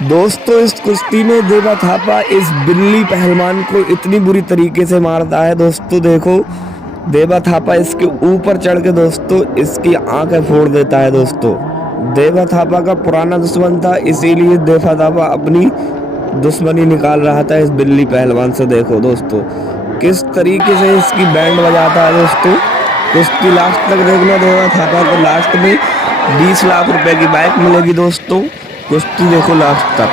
दोस्तों इस कुश्ती में देवा थापा इस बिल्ली पहलवान को इतनी बुरी तरीके से मारता है। दोस्तों देखो, देवा थापा इसके ऊपर चढ़ के दोस्तों इसकी आंखें फोड़ देता है। दोस्तों देवा थापा का पुराना दुश्मन था, इसीलिए देवा थापा अपनी दुश्मनी निकाल रहा था इस बिल्ली पहलवान से। देखो दोस्तों किस तरीके से इसकी बैंड बजाता है। दोस्तों कुश्ती लास्ट तक देखना, देवा थापा को लास्ट में 20 लाख रुपए की बाइक मिलेगी। दोस्तों कुश्ती देखो लास्ट तक,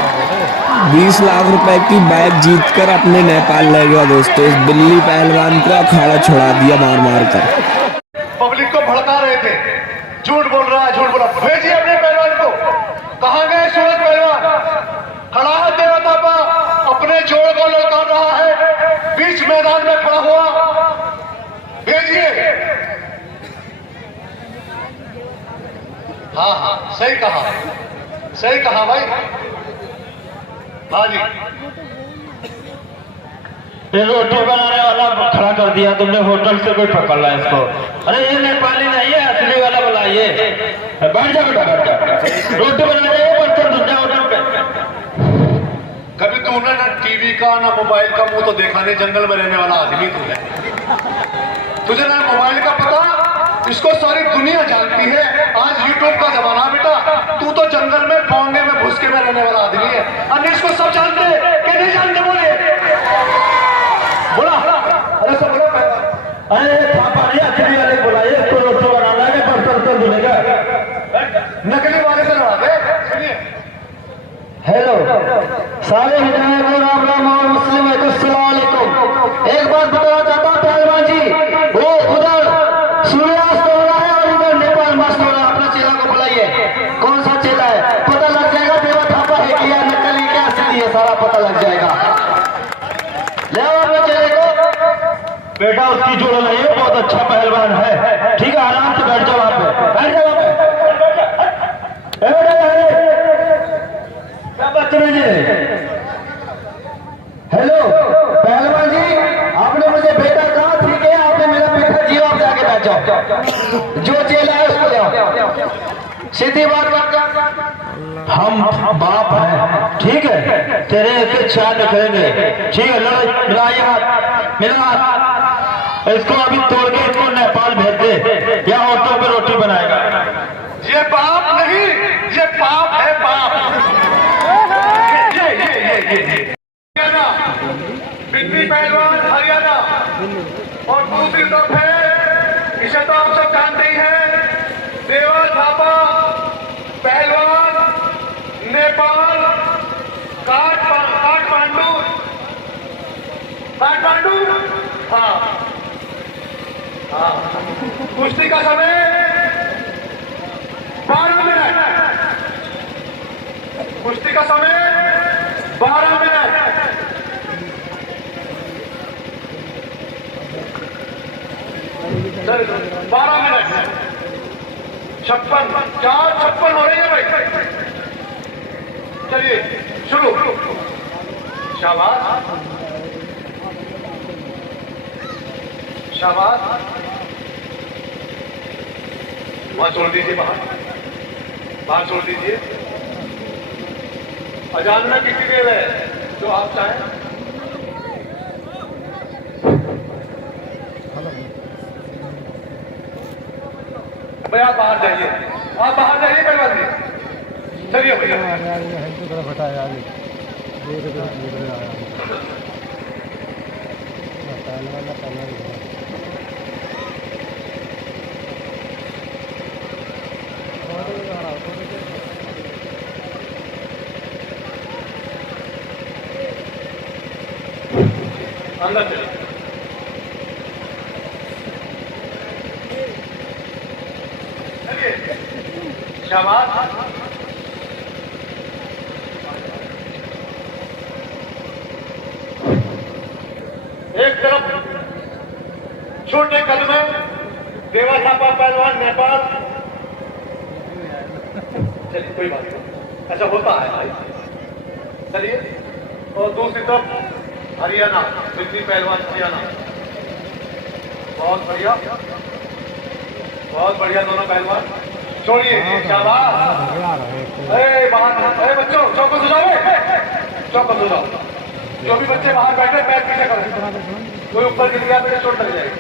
20 लाख रुपए की बाइक जीतकर अपने नेपाल ले गया। दोस्तों इस बिल्ली पहलवान को अखाड़ा छुड़ा दिया मार मार कर। पब्लिक को भड़का रहे थे, झूठ बोल रहा है, झूठ बोल रहा। भेजिए अपने पहलवान को। कहां गए सूरज पहलवान? खड़ा है देवा थापा, अपने जोड़ को ललकार रहा है, बीच मैदान में खड़ा हुआ। भेजिए। हाँ हाँ, सही कहा, सही कहा भाई। हाँ जी, ये रोटी बनाने वाला खड़ा कर दिया तुमने, होटल से कोई पकड़ ला इसको। अरे ये नेपाली नहीं है, असली वाला बुलाइए। बैठ जा बेटा, बैठ जा। रोटी बनाने बर्तन धुलना होटल पे। कभी तूने ना टीवी का ना मोबाइल का मुंह तो देखा नहीं। जंगल में रहने वाला आदमी तू है, तुझे ना मोबाइल का पता, इसको सारी दुनिया जानती है। आज यूट्यूब का जमाना बेटा, तू तो जंगल में पोंगे में भुसके में रहने वाला आदमी है। अन्य इसको सब जानते हैं कि नहीं जानते? बोले बोला। अरे सब बोलो। अरे थापा नहीं, असली वाले बुलाइए इसको। रोटी बनाना है, बर्तन धुलेगा। नकली वाले से लड़ा दे। सुनिए, हेलो सारे हिदायत को राम राम और मुस्लिम है, अस्सलाम वालेकुम। एक बात बताना चाहता हूँ पहलवान जी, वो उधर सूर्यास्त हो रहा है और इधर नेपाल मस्त हो रहा है। अपना चेला को बुलाइए। कौन सा चेला है पता लग जाएगा। देवा थापा है क्या, नकली क्या, असली है, सारा पता लग जाएगा। ले आओ अपने चेले को। बेटा उसकी जोड़ लाइए, बहुत अच्छा पहलवान है। ठीक है, आराम से बैठ जाओ वहां पे, बैठ जाओ वहां पे। हेलो पहलवान जी, आपने मुझे बेटा कहा, ठीक है आपने मेरा बेटा जियो, आप जाके बैठ जाओ। जो चेला है उसको ले आओ। सीधी बात कर, हम बाप हैं, ठीक है, तेरे के चार निकलेंगे। ठीक है, लो मिलाइए हाथ, मिला हाथ। इसको अभी तोड़ के इसको नेपाल भेज दे, या ऑटो पे रोटी बनाएगा। ये बाप नहीं, ये बाप है, बाप। ये बिल्ली पहलवान हरियाणा, और दूसरी तरफ है, इसे तो आप सब जानते ही हैं, देवा थापा पहलवान नेपाल, काठमांडू। हाँ हाँ, कुश्ती का समय 12 मिनट। कुश्ती का समय 12 मिनट। 12 मिनट 56 हो रही है भाई। चलिए शुरू। शाबाश शाबाश। वहां छोड़ दीजिए, बाहर छोड़ दीजिए। अजान में कितनी देर है जो आप चाहें। भाई आप बाहर जाइए, आप बाहर जाइए पहलवान जी। चलिए भैया, अंदर चलिए। शाबाश। एक तरफ छोटे कद में देवा थापा पहलवान नेपाल। चलिए कोई बात नहीं, ऐसा होता है भाई। चलिए, और दूसरी तरफ हरियाणा, बिल्ली पहलवान हरियाणा। बहुत बढ़िया, बहुत बढ़िया दोनों पहलवान। छोड़िए, शाबाश। बाहर बच्चों चौको सुझावे। सब बंद हो जाओ। जो भी बच्चे बाहर बैठे पैर पीछे कर, कोई ऊपर गिर गया तो चोट लग जाएगी।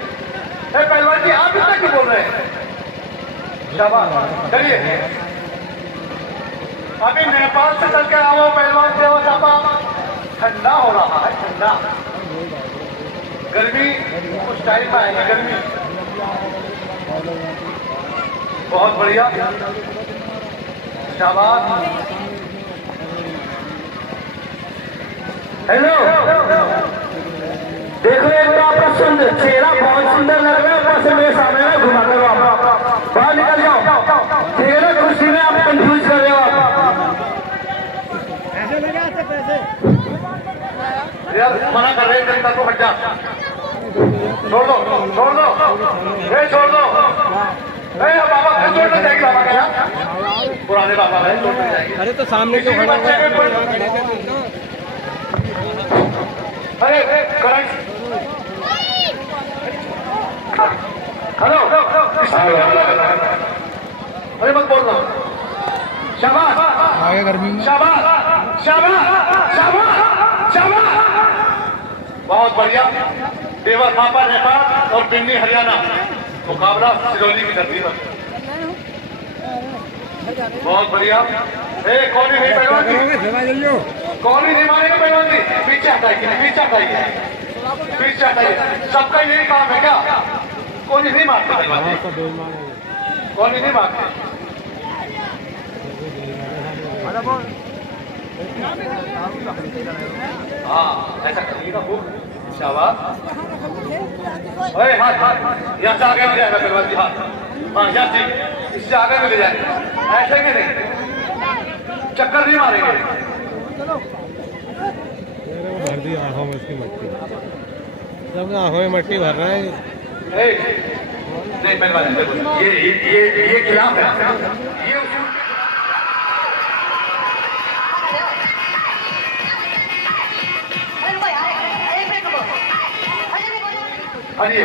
पहलवान जी आप इतना क्यों बोल रहे हैं? शाबाश, चलिए। अभी नेपाल से चल के आओ पहलवान देवा थापा, ठंडा हो रहा है, ठंडा। गर्मी कुछ टाइम में आएगी, गर्मी। बहुत बढ़िया, शाबाश। हेलो, देखो एक तो आपका सुंदर चेहरा बहुत सुंदर लग रहा है, ऊपर से मेरे सामने में घुमाते हो आप। बाहर निकल जाओ, ठीक है ना? कुर्सी में आप कंफ्यूज कर रहे हो आप। यार मना कर रहे हैं, जनता को हट जा, छोड़ दो, छोड़ दो, ये छोड़ दो। बाबा फिर चोट लग जाएगी, बाबा क्या पुराने बाबा है, चोट लग जाएगी। अरे तो सामने किसी भी बच्चे के कोई, अरे करंट, हेलो, अरे मत बोलना। शाबाश, आगे गर्मी में शाबाश, शाबाश, शाबाश, शाबाश। बहुत बढ़िया। देवा थापा नेपाल और पिन्नी हरियाणा, मुकाबला सिरौली की धरती पर। बहुत बढ़िया। कौन ही नहीं पहलवान जी, कौन ही नहीं मारेगा पहलवान जी? पीछे हटाइए, पीछे हटाइए, पीछे हटाइए। सबका यही काम है क्या? कौन ही नहीं मारते पहलवान जी, कौन ही नहीं मारते। हाँ ऐसा करिएगा खूब, शाबाश। अरे हाँ हाँ, यहाँ से आगे मिल जाएगा पहलवान जी, हाँ हाँ, यहाँ से इससे आगे मिल जाएगा, ऐसे ही नहीं, चक्कर नहीं मारेंगे। भर दी आंखों में इसकी मट्टी, सब आंखों में मट्टी भर रहा है। नहीं पहलवान, ये खिलाफ है, ये अरे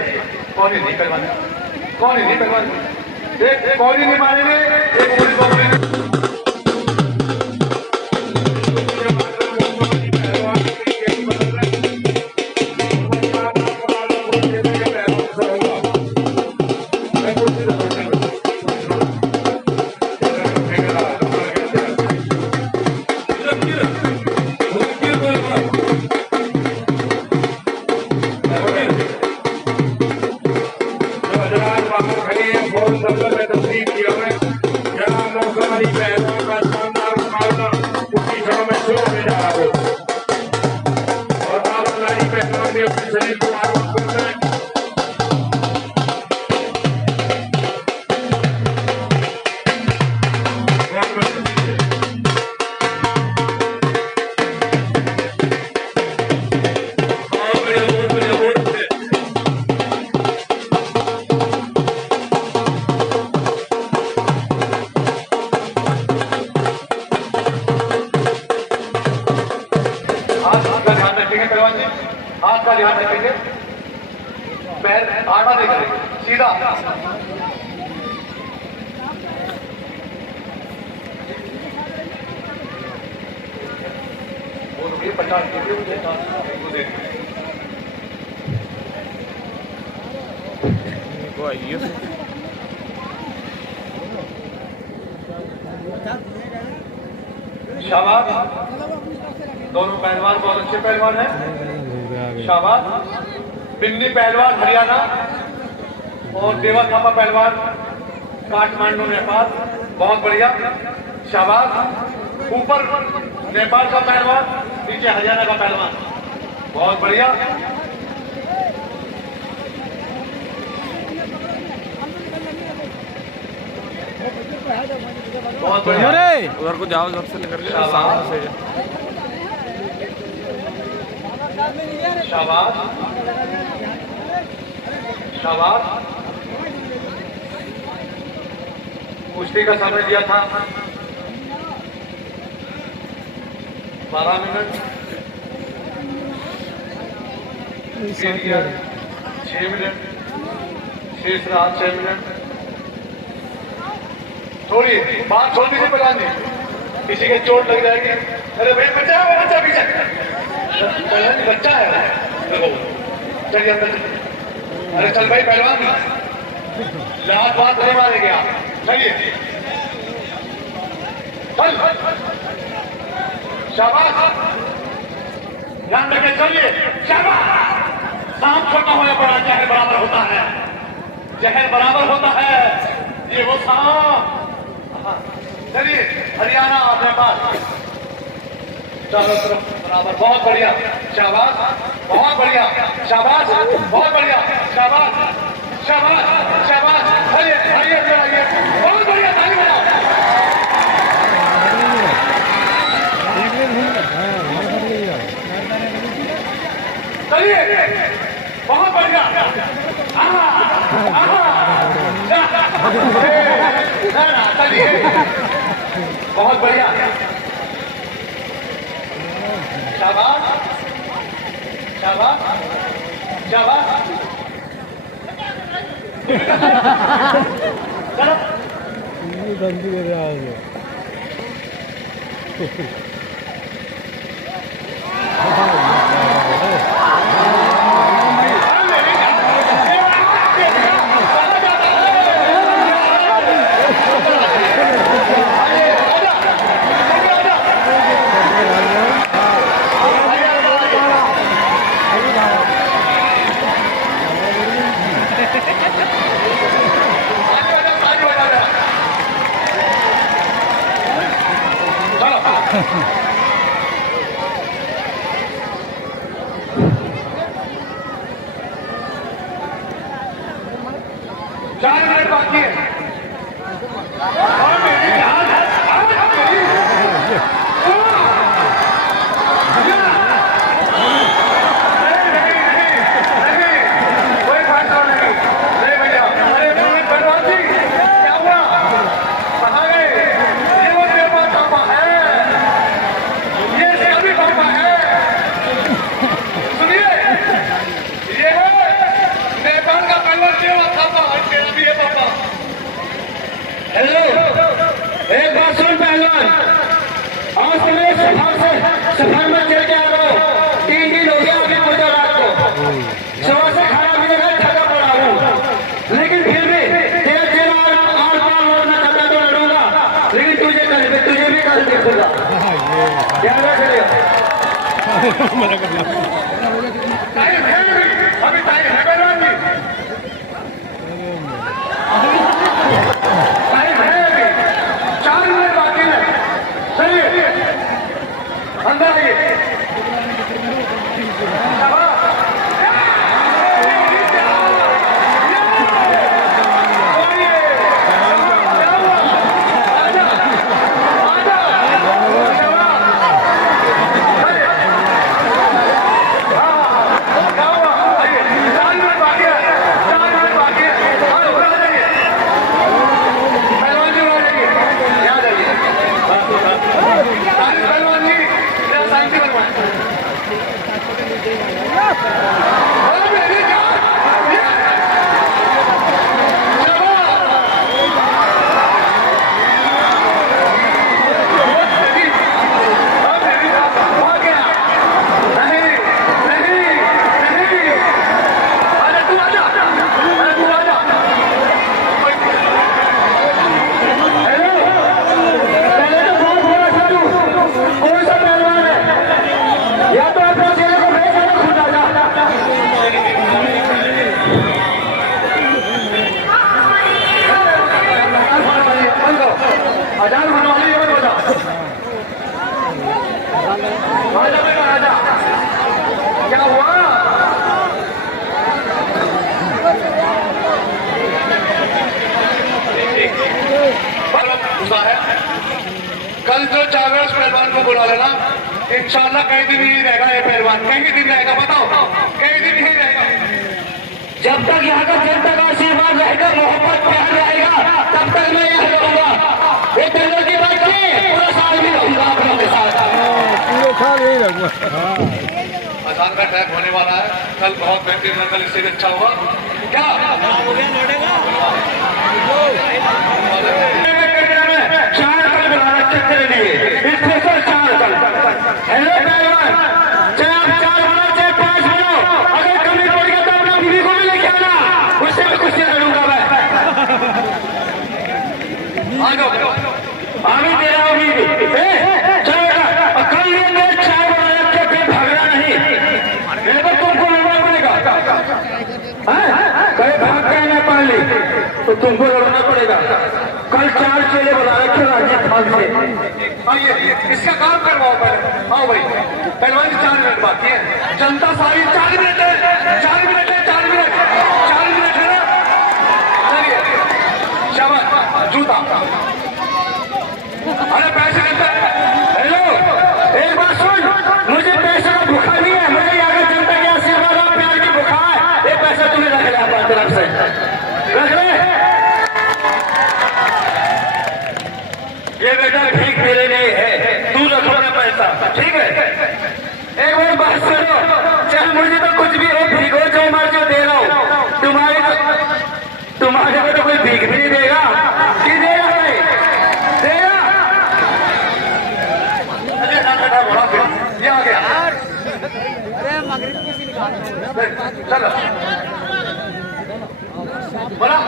कौन ही नहीं पहलवान, कौन ही नहीं पहलवान, एक कौन ही नहीं मारेंगे, एक पूरी कौन। हाथ का ध्यान रखेंगे, पैर आड़ा नहीं करेंगे, सीधा। और ये 50 के मुझे शाबाश। दोनों पहलवान बहुत अच्छे पहलवान हैं, शाबाश। पिन्नी पहलवान हरियाणा और देवा थापा पहलवान काठमांडू नेपाल, बहुत बढ़िया, शाबाश। ऊपर नेपाल का पहलवान, नीचे हरियाणा का पहलवान, बहुत बढ़िया। बहुत बढ़िया, उधर को जाओ, उधर से लेकर के शाबाश, शाबाश। कुश्ती का समय दिया था 12 मिनट, 6 मिनट, शेष रहा 6 मिनट। थोड़ी बात छोड़ दीजिए प्रधान जी, किसी के चोट लग जाएगी। अरे भाई बच्चा पीछे, चलिए अंदर। अरे चल भाई पहलवान, लात बात नहीं मारेंगे आप, चलिए चल। शाबाश, ध्यान रखे, चलिए शाबाश। सांप छोटा हो या बड़ा, जहर बराबर होता है, जहर बराबर होता है, ये वो सांप। चलिए हरियाणा अपने पास, चारों तरफ बराबर, बहुत बढ़िया, शाबाश, बहुत बढ़िया, शाबाश, बहुत बढ़िया, शाबाश, शाबाश, शाबाश। चलिए आइए, बहुत बढ़िया, ताली बजाओ। चलिए बहुत बढ़िया, चलिए बहुत बढ़िया, शाबाश, शाबाश, शाबाश। चलो धमकी दे रहा है। चार मिनट बाकी है। और मेरी जान है, नहीं, कोई फैसला नहीं, नहीं भैया। अरे पहलवान जी, क्या हुआ, कहाँ गए? ये वो देवा थापा है, ये सभी पापा है। सुनिए, ये नेपाल का पहलवान देवा थापा, तेरा भी है पापा। हेलो, एक बात सुन पहलवान, आज तुम्हें सफर में चल के आ रहा हो, 3 दिन हो गया अभी मुझे रात को, सुबह से खाना भी नहीं, थका पड़ा हूँ, लेकिन फिर भी तेरे तेरा आर पार लड़ना चाहता तो लड़ूंगा, लेकिन तुझे भी कल देखूंगा, ध्यान रखिएगा। टाइम है अभी, टाइम है पहलवान जी, टाइम है अभी, 4 मिनट बाकी है। चलिए अंदर आइए। कल जो चावल पहलवान को बुला लेना, इंशाल्लाह कई दिन ही रहेगा ये पहलवान, कई दिन रहेगा, बताओ कई दिन ही रहेगा। जब तक यहाँ का जनता का आशीर्वाद रहेगा, मोहब्बत प्यार रहेगा, तब तक मैं यहाँ रहूंगा। ये दिलों की बात नहीं, पूरा साल भी रहूंगा आप लोगों के साथ, पूरे साल यही रहूंगा। अजान का टाइम होने वाला है, कल बहुत बेहतरीन, कल इससे अच्छा हुआ क्या हेलो पहलवान, चाहे आप 4 बनो चाहे 5 बनो, अगर कमी पड़ गया तो तुमको लड़ना पड़ेगा। कल 4 चेले बुला रखे राजीव खान से। आइए इसका काम करवाओ पहले। आओ भाई पहलवान 4 मिनट बाकी है। जनता सारी 4 मिनट है, 4 मिनट है, 4 मिनट, 4 मिनट है ना। चलिए शाबाश, जूता। अरे पैसे देते। हेलो, एक बात सुन, मुझे पैसे का भूखा नहीं है, मुझे यहाँ का जनता के आशीर्वाद और प्यार की भूखा है। ये पैसा तुम्हें रख ले अपनी तरफ से, रख ले। ये बेटा भीख मेरे लिए है, तू रखो ना पैसा, ठीक है। एक बार बात सुनो, चाहे मुझे तो कुछ भी हो, भीख हो जो मैं जो दे रहा हूँ, तुम्हारे को तो कोई भीख भी नहीं देगा। कि देगा भाई, देगा। ये आ गया। चलो बोला।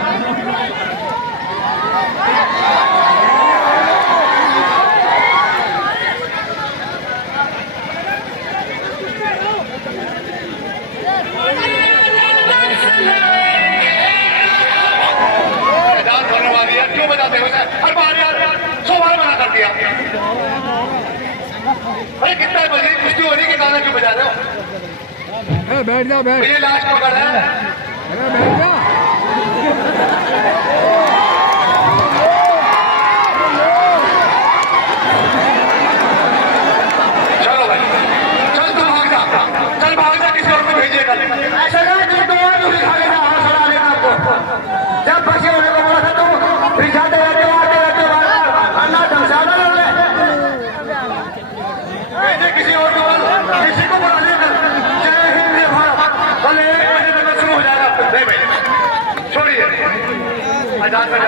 क्यों बजाते हो? हर बार यार 100 बार मना कर दिया। अरे कितना बजे कुश्ती हो रही है, गाना क्यों बजा रहे हो? बैठ जा बैठ। ये लाश पकड़ है। बैठ जा। चलो भाई चल, तू भाग जा, चल भाग जा, किसी और को भेजिए कल। ऐसा नहीं कि तुम और भी खा लेना, हौसला लेना आपको। जब बचे होने को बोला था तुम फिर जाते रहते हो, आते रहते हो, अन्ना धमसाना लग रहे। भेजिए किसी और को, किसी को बुला लेकर। जय हिंद जय भारत। कल 1 बजे तक शुरू हो जाएगा। नहीं भाई छोड़िए, आजाद में